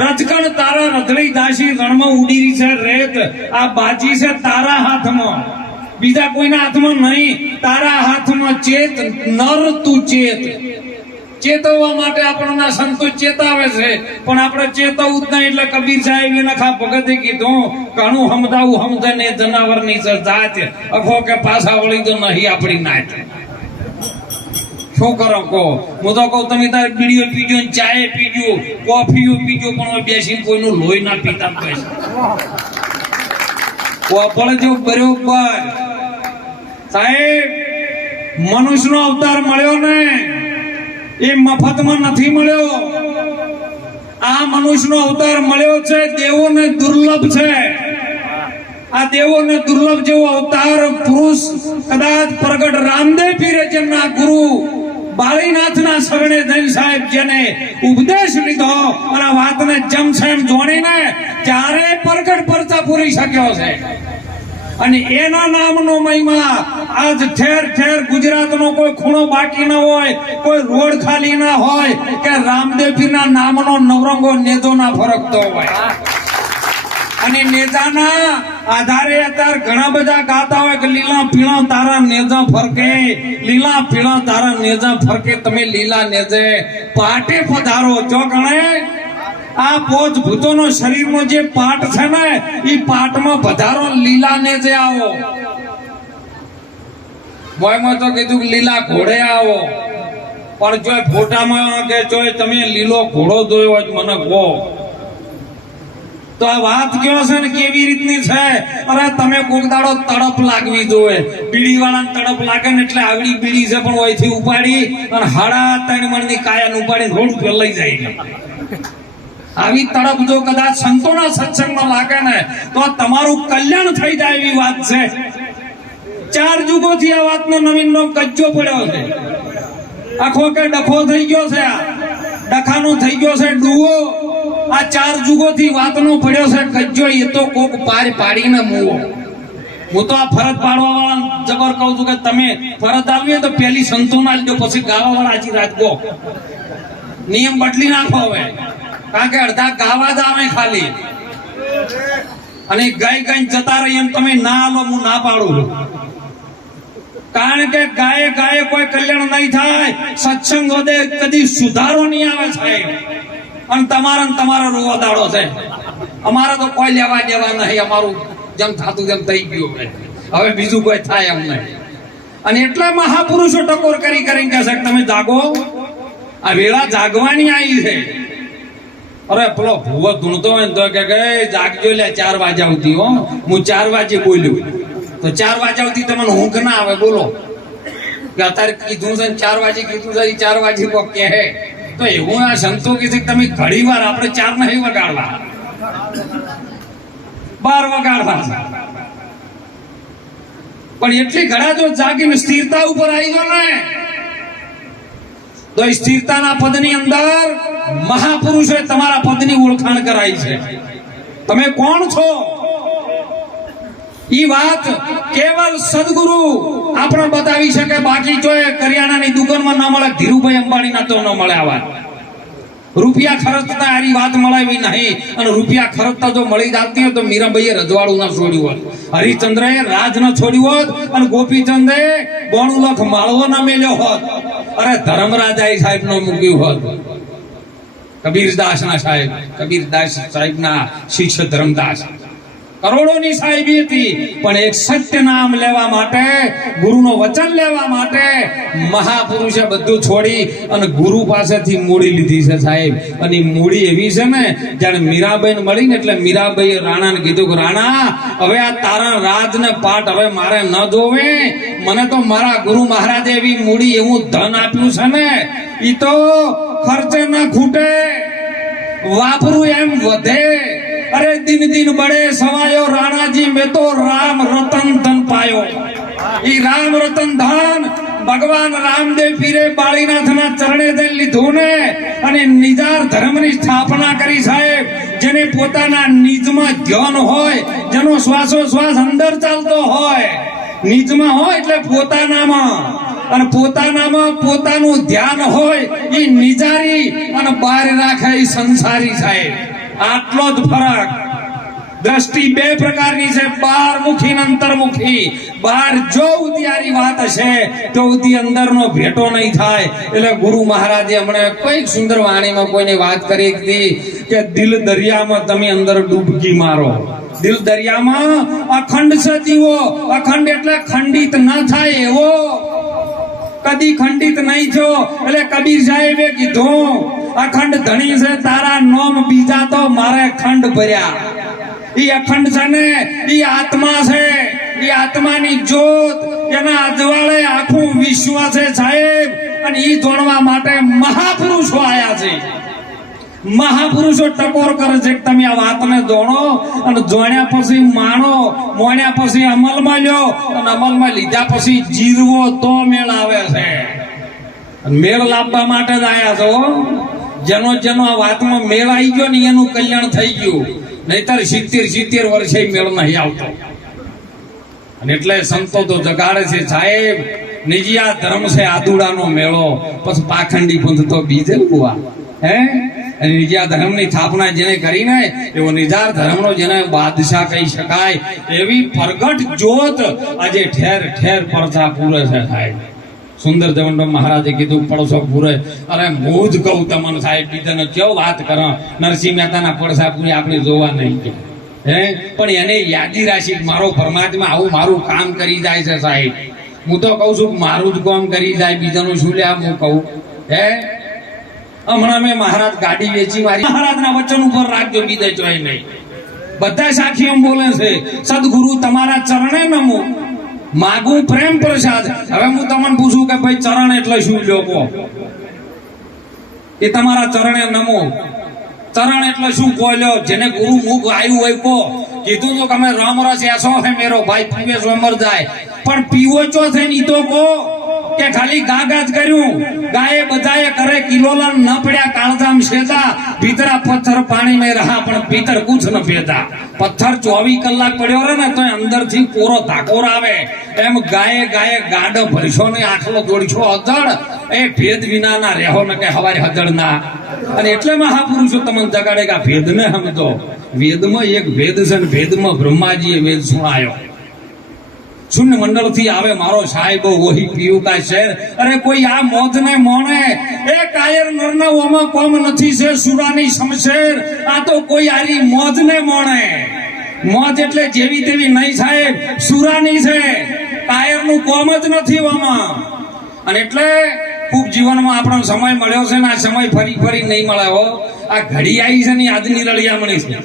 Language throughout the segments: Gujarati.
રજકણ તારા રધડી દાસી રણમાં ઉડીરી છે રેત. આ બાજી છે તારા હાથમાં. બીજા કોઈના હાથમાં નહીં, તારા હાથમાં ચેત, નર તું ચેત. ચેતવવા માટે આપણને સંતો ચેતાવે છે, પણ આપણે ચેતવું જ નહીં એટલે કબીર સાહેબ નખા ભગતે કીધું, ઘણું હમદાવું હમદે ને જનાવરની જાત. અખો કે પાછા વળી તો નહીં આપણી નાત. શું કરો કહો? હું તો કહું, તમે તારે બીડીઓ પીજો ચાય પીજો કોફીઓ પીજો પણ બેસીને કોઈનું લોહી ના પીતા કોપળ જો બરોબર સાહેબ, મનુષ્યનો અવતાર મળ્યો ને, એ મફતમાં નથી મળ્યો. આ મનુષ્યનો અવતાર મળ્યો છે, દેવોને દુર્લભ છે. આ દેવોને દુર્લભ જેવો અવતાર પુરુષ કદાચ પ્રગટ રામદેવ પીરે જેમના ગુરુ બાળીનાથના શરણે જૈન સાહેબ જેને ઉપદેશ લીધો, અને વાતને જમસેમ જોડીને ત્યારે પ્રગટ પરચા પૂરી શક્યો છે. અને એના નામનો મહિમા આજ ઠેર ઠેર ગુજરાતનો કોઈ ખૂણો બાકી ન હોય, કોઈ રોડ ખાલી ના હોય, કે રામદેવજીના નામનો નવરંગો નેદો ના ફરકતો હોય. અને નેતાના આધારે અત્યારે ઘણા બધા ગાતા હોય કે લીલા પીળા તારા નેજા ફરકે, લીલા પીળા તારા નેજા ફરકે, તમે લીલા નેજે પાટે પધારો. જો ગણે, આ પોચ ભૂતોનો શરીરનો જે પાટ છે ને, એ પાટમાં પધારો, લીલા નેજે આવો. બોયમાં તો કીધું કે લીલા ઘોડે આવો. પણ જો ફોટામાં કે જો તમે લીલો ઘોડો જોયો મને કહો. તો આ વાત કયો છે ને કેવી રીતની છે? અરે તમે કોક દાડો તડપ લાગવી જોઈએ. બીડી વાળાને તડપ લાગે ને એટલે આવડી બીડી છે પણ ઓયથી ઉપાડી અને હાડા ત્રણ મણની કાયાને ઉપાડી રોડ ઉપર લઈ જાય આવી તડપ જો કદાચ સંતોના સત્સંગમાં લાગે ને, તો તમારું કલ્યાણ થઈ જાય એવી વાત છે. ચાર જુગોથી આ વાતનો નવીનનો કચ્ચો પડ્યો છે. આખો કે ડખો થઈ ગયો છે આ? ડખાનો થઈ ગયો છે ડૂવો. આ ચાર જુગોથી વાતનો પડ્યો છે, કજ્જો એ તો કોક પાર પાડીને મૂવો. હું તો આ ફરજ પાડવા વાળા જબર કહું છું કે તમે ફરજ આવી તો પેલી સંતોના લીધો પછી ગાવા વાળા આજી રાખો નિયમ બદલી નાખો હવે. કારણ કે અડધા ગાવા જ આવે ખાલી. અને ગાય ગાય જતા રહી એમ તમે ના આવો હું ના પાડું. કારણ કે ગાય ગાય કોઈ કલ્યાણ નહીં થાય. સત્સંગ વધે, કદી સુધારો નહીં આવે સાહેબ. અને તમારા તમારો રૂવો દાડો છે. અમારે તો કોઈ લેવા દેવા નહીં અમારું જેમ થતું જેમ થઈ ગયું હવે. બીજું કોઈ થાય એમ નહીં. અને એટલા મહાપુરુષો ટકોર કરી કરીને કહે છે કે તમે જાગો. આ વેળા જાગવાની આવી છે. અરે પેલો ભૂવો ધૂણતો હોય તો કે કે, જાગજો લે ચાર વાગ્યા સુધી હો. હું ચાર વાગે બોલ્યું. તો ચાર વાગ્યા સુધી તમને ઊંઘ ના આવે બોલો. કે અત્યારે કીધું છે ચાર વાગે કીધું છે ચાર વાગે કોક કહે. તો એવું ના સંતો કે છે તમે ઘડી વાર આપણે ચાર નહીં વગાડવા. બાર વગાડવા. પણ એટલી ઘડા જો જાગીને સ્થિરતા ઉપર આવી ગયો ને, તો સ્થિરતાના પદની અંદર મહાપુરુષોએ તમારા પદની ઓળખાણ કરાઈ છે. તમે કોણ છો? ઈ વાત કેવલ સદગુરુ, આપણે બતાવી શકે બાકી જો કરિયાણાની દુકાનમાં ના મળે, ધીરુભાઈ અંબાણીના તો ન મળે આવા રૂપિયા ખર્ચતા આરી વાત મળાવી નહીં, અને રૂપિયા ખર્ચતા જો મળી જાતી હોય તો મીરાબાઈએ રજવાડું ના છોડ્યું હોત. હરિચંદ્રએ રાજ ન છોડ્યું હોત, અને ગોપીચંદે બોણું લખ માળવો ના મેલ્યો હોત. અરે ધર્મરાજાએ સાહેબ નો મૂક્યું હોત. કબીરદાસ ના સાહેબ, કબીરદાસ સાહેબ ના શિષ્ય ધર્મદાસ. કરોડોની સાહેબી હતી પણ એક સત્ય નામ લેવા માટે, ગુરુનું વચન લેવા માટે મહાપુરુષે બધું છોડી અને ગુરુ પાસેથી મૂડી લીધી છે સાહેબ. અને મૂડી એવી છે ને જ્યારે મીરાબાઈ મળી ને એટલે મીરાબાઈ રાણાને કીધું કે, રાણા, હવે આ તારા રાજ ને પાઠ હવે મારે ન જોવે. મને તો મારા ગુરુ મહારાજે એવી મૂડી એવું ધન આપ્યું છે ને, ઈ તો ખર્ચે ના ખૂટે. વાપરું એમ વધે. અરે દિન દિન બળે સવાયો રાણાજી, મેં તો રામ રતન ધન પાયો. ઈ રામ રતન ધન ભગવાન રામદેવ પીરે બાળીનાથના ચરણે જઈને લીધું ને અને નિજાર ધર્મની સ્થાપના કરી સાહેબ, જેને પોતાના નિજમાં ધ્યાન હોય, જેનો શ્વાસો શ્વાસ અંદર ચાલતો હોય. નિજમાં હોય એટલે પોતાનામાં. અને પોતાનામાં પોતાનું ધ્યાન હોય એ નિજારી અને બહાર રાખે એ સંસારી સાહેબ. આટલો જ ફરક. દ્રષ્ટિ બે પ્રકારની છે. બહારમુખી ને અંતરમુખી. બાર જો ઉદિયારી વાત હશે, તો ઉદી અંદરનો ભેટો નહીં થાય. એટલે ગુરુ મહારાજે હમણાં કોઈક સુંદર વાણીમાં કોઈને વાત કરી હતી કે, દિલ દરિયામાં તમે અંદર ડૂબકી મારો. દિલ દરિયામાં અખંડ છે જીવો. અખંડ એટલે ખંડિત ન થાય એવો. કદી ખંડિત નહીં થયો. એટલે કબીર સાહેબે કીધું અખંડ ધણી છે, તારા નોમ બીજા તો મારે ખંડ ભર્યા. ઈ અખંડ છે ને, ઈ આત્મા છે. ઈ આત્માની જ્યોત, એના અજવાળે આખું વિશ્વ છે સાહેબ. અને ઈ જોડવા માટે મહાપુરુષો આયા છે. મહાપુરુષો ટકોર કરે છે તમે આ વાતને જોણો અને જોણ્યા પછી માણો, મોણ્યા પછી અમલમાં લ્યો અને અમલમાં લીધા પછી જીરવો તો મેળ આવે છે. મેળ લાવવા માટે જ આયા છો જેનો જેનો આ વાતમાં મેળ આવી ગયો ને એનું કલ્યાણ થઈ ગયું. નહીતર સિત્તેર સિત્તેર વર્ષે મેળ નહીં આવતો. અને એટલે સંતો તો જગાડે છે, સાહેબ, નિજિયા ધર્મ છે આદુડાનો મેળો. પછી પાખંડી પંથ તો બીજે કુવા હે? અને નિજિયા ધર્મની સ્થાપના જેને કરીને એવો નિજાર ધર્મનો જેને બાદશાહ કહી શકાય, એવી પ્રગટ જ્યોત આજે ઠેર ઠેર પરથા પૂરે છે સાહેબ. સુંદર જવંડો મહારાજે કીધું, પડોશો પૂરે. અરે હું જ કહું તમને સાહેબ, બીજાને કેવો વાત કરો? નરસિંહ મહેતાના પડસા પૂરે આપણે જોવા નહીં કે હે? પણ એને યાદી રાખી મારો પરમાત્મા આવું મારું કામ કરી જાય છે સાહેબ. હું તો કહું છું મારું જ કામ કરી જાય, બીજાનું શું લે હું કહું. હે? હમણાં મેં મહારાજ ગાડી વેચી મારી. મહારાજના વચન ઉપર રાખજો, બીજે જોઈ નહીં. બધા સાખી એમ બોલે છે, સદગુરુ તમારા ચરણે નમો. માગું પ્રેમ પ્રસાદ. હવે હું તમને પૂછું કે ભાઈ ચરણ એટલે શું લોકો એ તમારા ચરણે નમો. ચરણ એટલે શું બોલ્યો જેને ગુરુ મુખ આવ્યું હોય કો કીધું તો તમે રામ રસ એસો હે મેરો ભાઈ, પીવે સો જાય. પણ પીવો ચો છે ને ઈ તો કો કે ખાલી ગાગા કર્યું. ગાયે બધાએ કરે કિલોલા ન પડ્યા કાળજામ શેતા ભીતરા પથ્થર પાણી મેં રહા, પણ ભીતર કુછ ન ભેતા પથ્થર ચોવીસ કલાક પડ્યો રહે ને તો અંદરથી કોરો ધાકોર આવે. એમ ગાયે ગાયે ગાડો ભરશો ને આખલો દોડશો હજળ એ ભેદ વિના ના રહેવો ને કે હવારે હજળ ના અને એટલે મહાપુરુષો તમને જગાડે કે ભેદ ને સમજો. વેદમાં એક ભેદ છે ને, ભેદમાં બ્રહ્માજીએ વેદ સુણાયો. શૂન્ય મંડળથી આવે, મારો સાહેબ ઓહી પીયું કા શેર. અરે કોઈ આ મોત ને મોણે? એ કાયર નરના કોમ નથી છે, સુરાની શમશેર. આ તો કોઈ આરી મોજ ને મોણે. મોજ એટલે જેવી તેવી નહીં સાહેબ, સુરાની છે. કાયરનું કોમ જ નથી ઓમાં. અને એટલે ખૂબ જીવનમાં આપણો સમય મળ્યો છે ને આ સમય ફરી ફરી નહીં મળે હો. આ ઘડી આવી છે ને આજની રળિયામણી. છે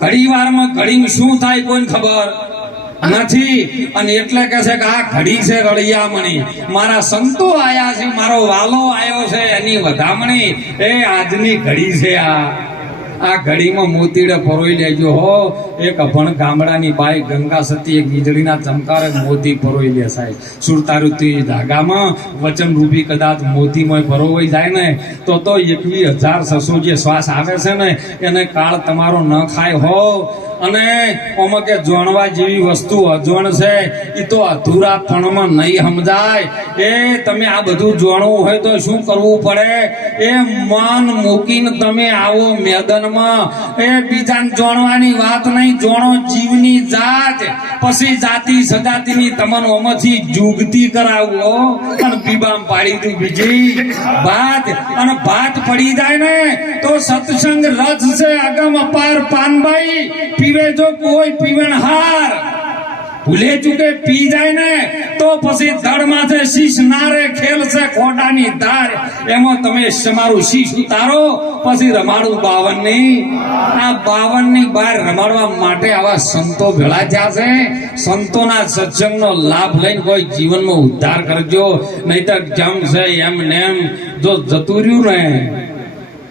ઘડી વારમાં ઘડીમાં શું થાય કોઈને ખબર. નથી. અને એટલે કે છે કે આ ઘડી છે રળિયામણી. મારા સંતો આયા છે, મારો વાલો આવ્યો છે, એની વધામણી. એ આજની ઘડી છે આ. આ ઘડીમાં મોતીડે પરોઈ લેજો હો. એક અભણ ગામડાની બાઈ ગંગા સતી એક વીજળીના ચમકારે મોતી પરોઈ લે સાહેબ. સુરતારુતી ધાગામાં વચન રૂપી કદાચ મોતીમાં પરોવાઈ જાય ને, તો તો એકવી હજાર સસો જે શ્વાસ આવે છે ને, એને કાળ તમારો ન ખાય હો. અને આમાં કે જોણવા જેવી વસ્તુ અજોણ છે એ તો અધૂરાપણમાં નહીં સમજાય. એ તમે આ બધું જોણવું હોય તો શું કરવું પડે? એ મન મૂકીને તમે આવો મેદાનમાં. એ બીજાને જોણવાની વાત નહીં, જોણો જીવની જાત. પછી જાતિ સજાતિની તમને ઓમાંથી જુગતી કરાવો. અને પીબામ પાડી દઉં બીજી ભાત અને ભાત પડી જાય ને, તો સત્સંગ રસ છે અગમ અપાર પાનભાઈ પીવે જો કોઈ પીવણ હાર ભૂલે ચૂકે પી જાય ને, તો પછી દળ માથે શીશ ના રે ખેલ છે ખોટાની ધાર. એમાં તમે તમારું શીશ ઉતારો, પછી રમાડું બાવનની આ બાવનની બહાર રમાડવા માટે આવા સંતો ભેળા થયા છે. સંતોના સત્સંગનો લાભ લઈને કોઈ જીવનમાં ઉદ્ધાર કરજો. નહીતર જમ છે એમ નેમ જો જતું રહ્યું ને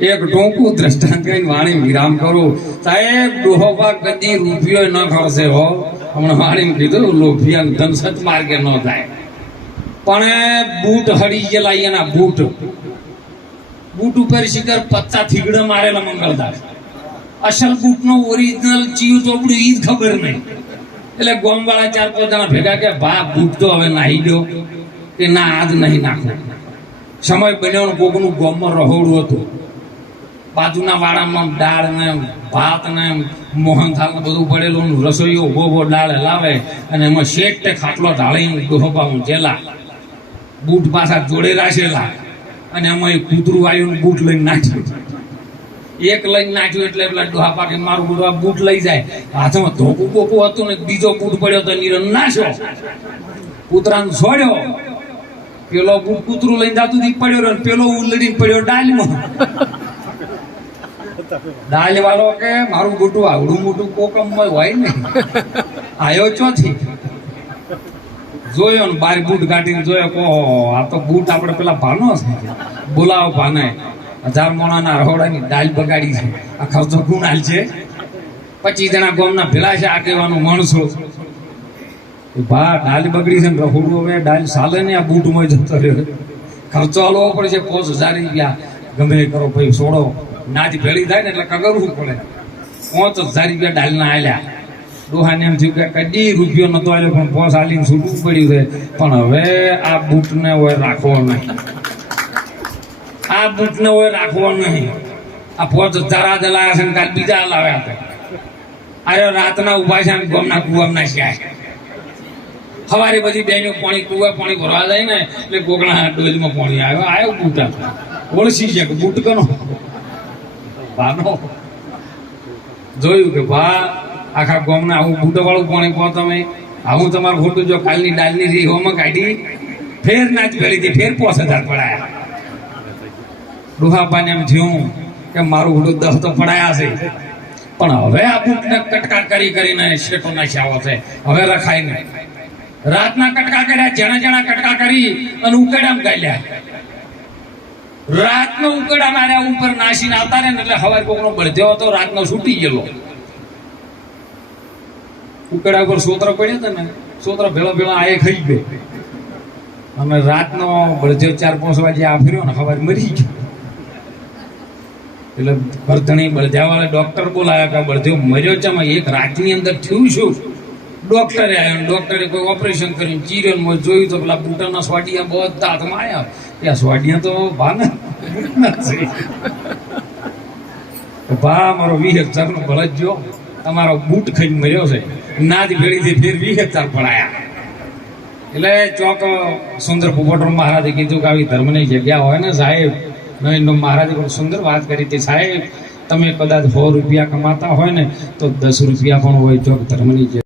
એક ટૂંકું દ્રષ્ટાંત કરીને વાણી વિરામ કરું. સાહેબ ડોહોબા કદી રૂપિયો ન ખર્ચે હો. હમણાં વાણીમ કીધું, લોભિયા ધન સત માર્ગે ન થાય પણ બૂટ હળી ગયેલા એના બૂટ. બૂટ ઉપર શિખર પચ્ચા થીગડા મારેલા મંગળદાસ અસલ બૂટ નો ઓરિજિનલ ચીયું ચોપડ્યું ઈ જ ખબર નહીં. એટલે ગોમવાળા ચાર પાંચ જણા ભેગા કે ભા બૂટ તો હવે નાહી ગયો કે, ના, આજ નહીં નાખો. સમય બન્યો કોકનું ગોમમાં રહોડું હતું. બાજુના વાડામાં દાળ ને ભાત ને મોહન થાળ ને બધું પડેલું રસોઈઓ ઊભો ઊભો દાળ લાવે અને એમાં તે ખાટલો ઢાળીને ડોહબામાં જેલા. બૂટ પાછા જોડે રાખેલા. અને એમાં એ કૂતરું આવ્યું બૂટ લઈને નાખ્યું એક લઈને નાખ્યું એટલે પેલા ડોહા પાકે મારું બોલવા બૂટ લઈ જાય. હાથમાં ધોકું કોપું હતું ને બીજો બૂટ પડ્યો તો નીરન નાખ્યો કૂતરાને છોડ્યો. પેલો બૂટ કૂતરું લઈને જાતું પડ્યો રહ્યો પેલો ઉલડીને પડ્યો ડાલમાં. દાલ વાળો કે મારું ગોટું આવડું મોટું કોકમ હોય ને. આયો ચોથી. જોયો ને બાર બૂટ કાઢીને જોયો કો આ તો બૂટ આપણે પેલા ભાનો છે. બોલાવો ભાને. હજાર મોણાના રહોડાની દાલ બગાડી છે. આ ખર્ચો ગુણ હાલ છે. પચીસ જણા ગોમના ભેલા છે આ કહેવાનું માણસો ભા દાલ બગડી છે ને રહોડું હવે દાલ સાલે ને આ બૂટમાં જતો રહ્યો. ખર્ચો હાલવો પડશે પોસ હજાર રૂપિયા. ગમે કરો ભાઈ, છોડો. નાચ ભેળી થાય ને એટલે કગરવું પડે પાંચ હજાર રૂપિયા ડાલના આલ્યા. ડોહાને એમ થયું કે કદી રૂપિયો નતો આવ્યો પણ પોસ આલીને છૂટવું પડ્યું છે. પણ હવે આ બૂટને હોય રાખવો નહીં. આ બૂટને હોય રાખવો નહીં. આ પોચ હજાર જ લાવ્યા છે ને કાલ બીજા લાવ્યા હતા અરે રાતના ઊભા છે ને ગમના કુવામાં છે સવારે બધી બેનો પાણી કુવા, પાણી ભરવા જાય ને એટલે ગોગણા ડોલમાં પાણી આવ્યો. આવ્યો બૂટા ઓળસી છે કે બૂટ કનો? ભાનો. જોયું કે ભા આખા ગામના આવું બૂટો વાળું પાણી કહો તમે. આવું તમારું ખોટું જો કાલની ડાલની રીહોમાં કાઢી, ફેર નાચ હતી ફેર પોસ હજાર પડાયા. ડોહાબાને એમ થયું કે મારું ખોટું દસ તો પડાયા છે. પણ હવે આ બુટને કટકા કરી કરીને શેટો નાખ્યા છે. હવે રખાય નહીં. રાતના કટકા કર્યા, જણા જણા કટકા કરી અને ઉકેડામ ગાલ્યા રાતનો ઉકડા માર્યા ઉપર નાસીને આવતા ને એટલે હવારે કોકનો બળદ્યો હતો, રાતનો છૂટી ગયેલો. ઉકડા ઉપર સોતરો પડ્યો ને, સોતરો ભેળો ભેળો આ ખાઈ ગયો. અને રાતનો બળદ્યો ચાર પાંચ વાગે આ ફર્યો ને હવારે મરી ગયો. એટલે ભરધણી બળદ્યાવાળા ડોક્ટર બોલાયા કે બળદ્યો મર્યો છે એક રાતની અંદર થયું શું? ડોક્ટરે આવ્યો ડોક્ટરે કોઈ ઓપરેશન કર્યું ચીરન જોયું તો પેલા બુટાના સ્વાટિયા બધા હાથમાં આવ્યા ત્યાં સ્વાડિયા તો ભાને ભા, મારો વીસ હજાર નો ભરત જો તમારો બૂટ ખાઈને મર્યો છે. નાદ ભેળીથી ફેર વીસ હજાર ભણાયા એટલે ચોક સુંદર પોપટરામ મહારાજે કીધું કે આવી ધર્મની જગ્યા હોય ને સાહેબ નરેન્દ્ર મહારાજે પણ સુંદર વાત કરી હતી. સાહેબ, તમે કદાચ સો રૂપિયા કમાતા હોય ને, તો દસ રૂપિયા પણ હોય ચોક ધર્મની જગ્યા.